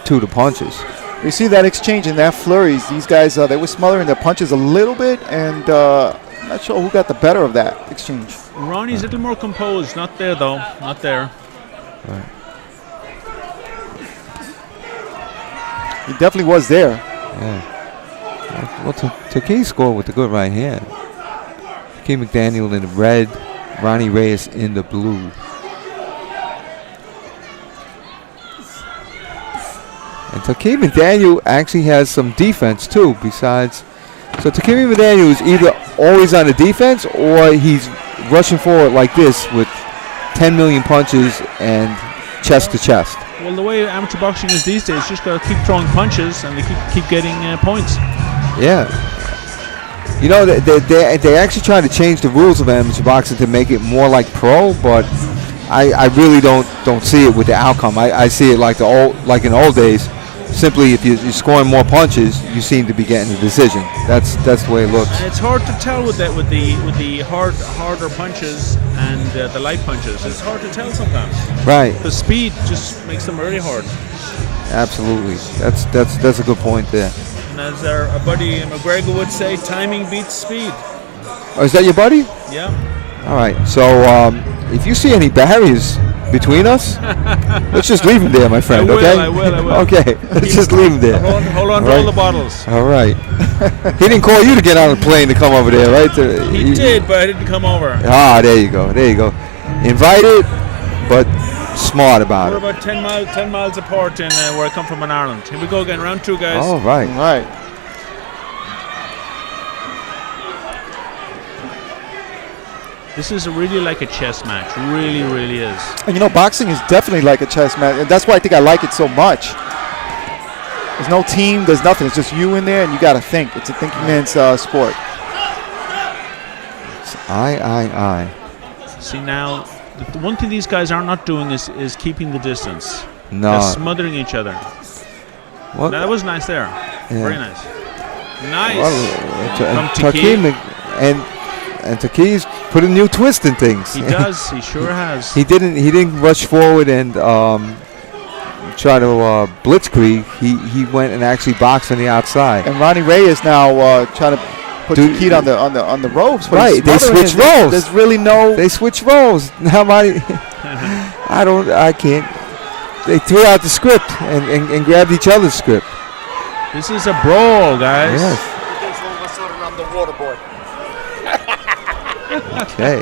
2 to punches. You see that exchange and that flurries. These guys, they were smothering their punches a little bit, and I'm not sure who got the better of that exchange. Ronnie's a little more composed. Not there, though. Not there. Right. He definitely was there. Yeah. Well, Takei scored with the good right hand. Takei McDaniel in the red, Ronnie Reyes in the blue. And Takei McDaniel actually has some defense too, besides. So Takei McDaniel is either always on the defense or he's rushing forward like this with 10 million punches and chest to chest. Well, the way amateur boxing is these days, you just got to keep throwing punches and they keep getting points. Yeah. You know, they actually try to change the rules of amateur boxing to make it more like pro, but I really don't see it with the outcome. I see it like in the old days. Simply, if you're scoring more punches, you seem to be getting the decision. That's the way it looks. And it's hard to tell with the harder punches and the light punches. It's hard to tell sometimes. Right. The speed just makes them really hard. Absolutely. That's a good point there. And as our buddy McGregor would say, timing beats speed. Oh, is that your buddy? Yeah. All right. So if you see any barriers between us, let's just leave him there, my friend. I will. Okay. Let's just leave him there. Hold on to all the bottles. All right. He didn't call you to get on a plane to come over there, right? He did, but I didn't come over. Ah, there you go. Invited, but smart about We're it. about 10 miles apart in where I come from in Ireland. Here we go again, round 2, guys. All right. All right. This is really like a chess match. Really, really is. And you know, boxing is definitely like a chess match, and that's why I think I like it so much. There's no team, there's nothing. It's just you in there, and you got to think. It's a thinking man's sport. It's I. See, now, the one thing these guys are not doing is keeping the distance. No. They're smothering each other. What? Now, that was nice there. Yeah. Very nice. Nice. Well, From Takei. And Takei's put a new twist in things. He does. He sure has. He didn't rush forward and try to blitzkrieg. He went and actually boxed on the outside. And Ronnie Reyes now trying to put Takei on the ropes. But Right, they switch roles. There's really no. They switch roles. Now Ronnie, I can't. They threw out the script and grabbed each other's script. This is a brawl, guys. Yes. Okay.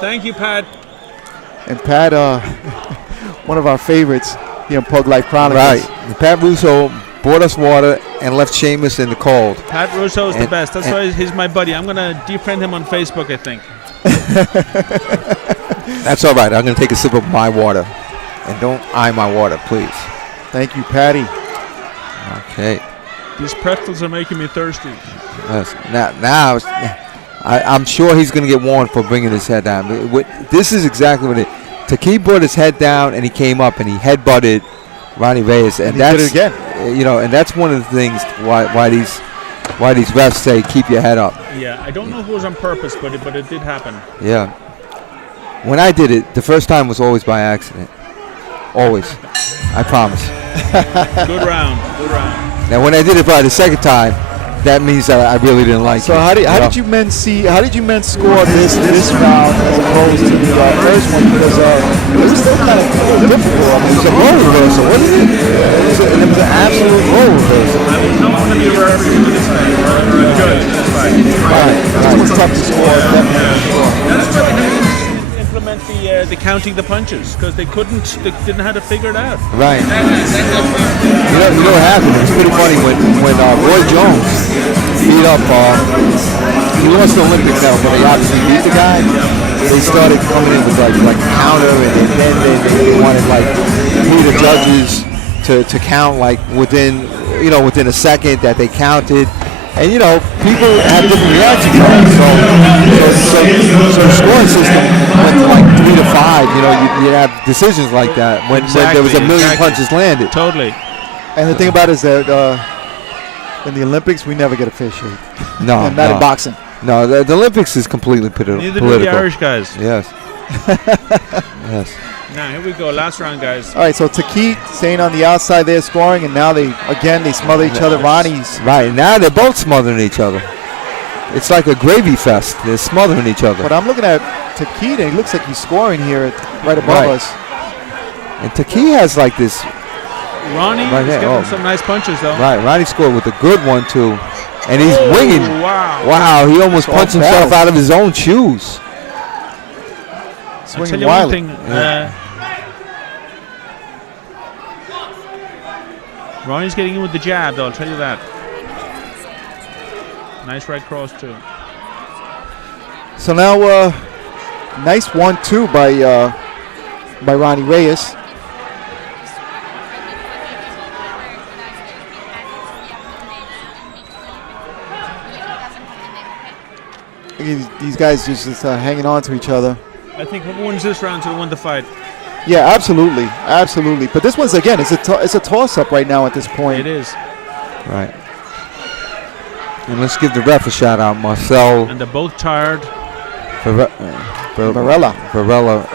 Thank you, Pat. And Pat, one of our favorites here in Pug Life Chronicles. Right. Pat Russo bought us water and left Seamus in the cold. Pat Russo is the best. That's why he's my buddy. I'm going to defriend him on Facebook, I think. That's all right. I'm going to take a sip of my water. And don't eye my water, please. Thank you, Patty. Okay. These pretzels are making me thirsty. Yes. Now I'm sure he's going to get warned for bringing his head down. This is exactly what it is. Takei brought his head down, and he came up, and he headbutted Ronnie Reyes. And he did it again. You know, and that's one of the things why these refs say keep your head up. Yeah, I don't know if it was on purpose, but it did happen. Yeah. When I did it, the first time was always by accident. Always. I promise. Good round. Now, when I did it by the second time, that means that I really didn't like it. So how did you men score this round as opposed to the first one? Because it was still kind of difficult. It was a role reversal, wasn't it? It was an absolute role reversal. I would not want to be a referee for this thing, or a judge. That's fine. Right. That was tough to score. That's why they had to implement the counting the punches, because they didn't know how to figure it out. Right. You know what happened? It was pretty funny when Roy Jones beat up. He lost the Olympic medal, but he obviously beat the guy. They started coming in with like counter, and then they wanted like the judges to count like within a second that they counted. And people have different reactions to it. So the scoring system went to like 3 to 5. You have decisions like that when there was a million punches landed. Totally. And the thing about it is that in the Olympics, we never get officiated. No, and not in boxing. No, the Olympics is completely political. Neither do the Irish guys. Yes. Yes. Now, here we go. Last round, guys. All right, so Taki staying on the outside there scoring, and now they smother each other. Ronnie's. Right, now they're both smothering each other. It's like a gravy fest. They're smothering each other. But I'm looking at Taki, and he looks like he's scoring here right above us. And Taki has like this. Ronnie Right is there. getting some nice punches, though. Right, Ronnie scored with a good one, too. And he's winging. Wow. Wow, he almost punched himself out of his own shoes. I'll tell you one thing. Ronnie's getting in with the jab, though. I'll tell you that. Nice right cross, too. So now, nice 1-2 by Ronnie Reyes. These guys just hanging on to each other. I think whoever wins this round will win the fight. Yeah, absolutely, absolutely. But this one's again, it's a toss-up right now at this point. It is. Right. And let's give the ref a shout out, Marcel And they're both tired. Varela,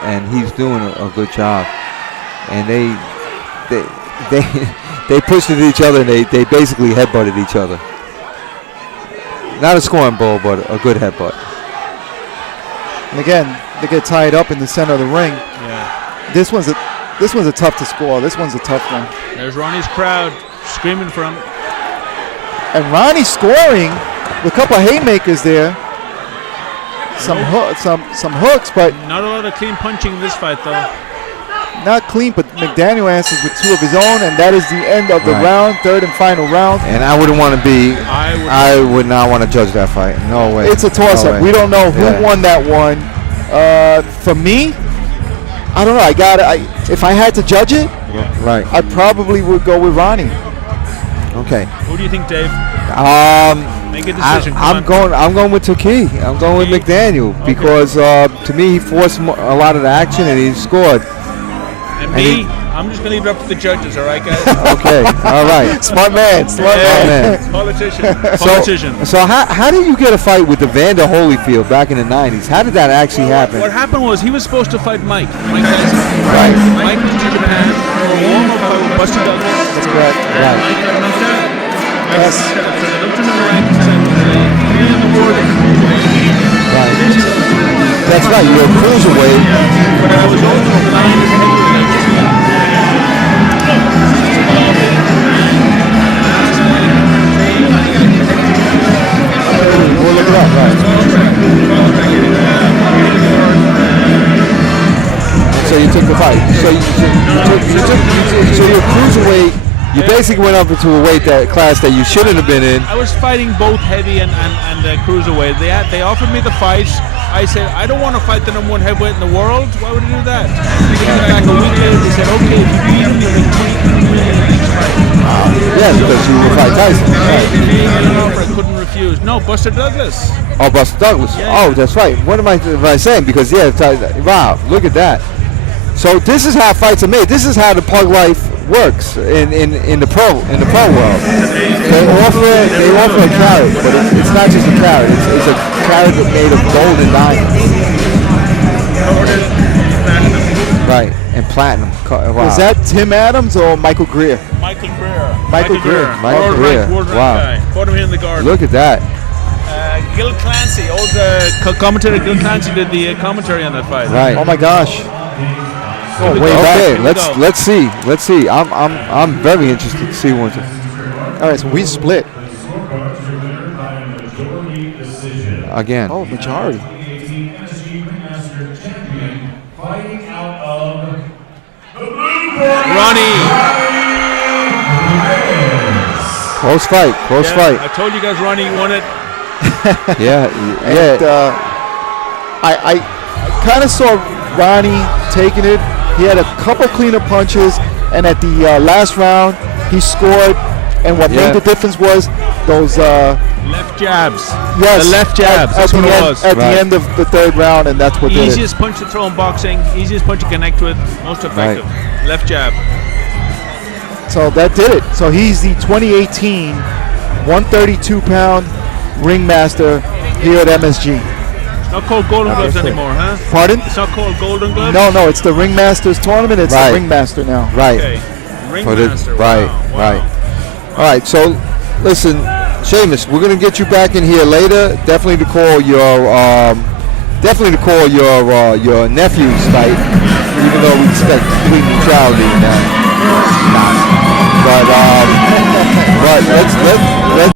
and he's doing a good job. And they pushed at each other, and they basically headbutted each other. Not a scoring ball, but a good headbutt. and again, they get tied up in the center of the ring. Yeah. This one's a tough to score. This one's a tough one. There's Ronnie's crowd screaming for him. And Ronnie scoring with a couple of haymakers there. Some hooks, but Not a lot of clean punching in this fight, though. not clean. But McDaniel answers with 2 of his own, and that is the end of the Right. round, third and final round. And I wouldn't want to be. I would not want to judge that fight. No way. It's a toss-up. No way. We don't know who Yeah. won that one. For me, I don't know. If I had to judge it, Right. I probably would go with Ronnie. Okay. Who do you think, Dave? Make a decision. I'm going with Taki. I'm going with McDaniel because to me he forced a lot of the action and he scored. And me, I'm just going to leave it up to the judges, all right, guys? Okay. All right. Smart man. Politician. So how did you get a fight with Evander Holyfield back in the 90s? How did that actually happen? What happened was he was supposed to fight Mike Tyson. Right. Mike was to Japan for a warm-up fight with Buster Douglas. That's correct. Right. Mike got knocked out. Yes. So they looked in the rank and said, "You're in the world." Right. That's right. You're a cruiserweight. But I was also aligned as a heavyweight. We'll look it up. Right. So you took the fight. So you're a cruiserweight. You basically went up into a weight class that you shouldn't have been in. I was fighting both heavy and cruiserweight. They offered me the fights. I said, I don't want to fight the #1 heavyweight in the world. Why would I do that? They came back a week later. They said, okay, if you beat him, you'll make $23 million in each fight. Yeah, because you would fight Tyson. Right. An offer I couldn't refuse. No, Buster Douglas. Oh, Buster Douglas. Yeah. Oh, that's right. What am I saying? Because wow, look at that. So this is how fights are made. This is how the pug life works in the pro world. They offer a carrot, but it's not just a carrot. It's a carrot made of gold and diamonds. Right, and platinum. Wow. Was that Tim Adams or Michael Greer? Michael Greer. Michael Greer. Michael Greer. Wow. Guy. Fought him here in the garden. Look at that. Gil Clancy, old commentator Gil Clancy did the commentary on that fight. Right. Oh my gosh. Here we way go. back. Okay, Here we go. let's see. I'm very interested to see one. All right, so we split. Again. Oh, majority. Ronnie. Close fight. I told you guys Ronnie won it. Yeah. And I kind of saw Ronnie taking it. He had a couple cleaner punches, and at the last round, he scored. And what made the difference was those left jabs. Yes, The left jabs. That's what it was. At the end of the third round, and that's what did it. Easiest punch to throw in boxing. Easiest punch to connect with. Most effective. Left jab. So that did it. So he's the 2018 132-pound ringmaster here at MSG. It's Not called Golden Gloves anymore, huh? Pardon? It's not called Golden Gloves? No, it's the Ringmasters tournament. It's Right. the Ringmaster now. Right. Okay. For the- Ringmaster. right, Wow. right. All right, so listen, Seamus, we're gonna get you back in here later. Definitely to call your nephew's fight, even though we expect complete neutrality in that. But let's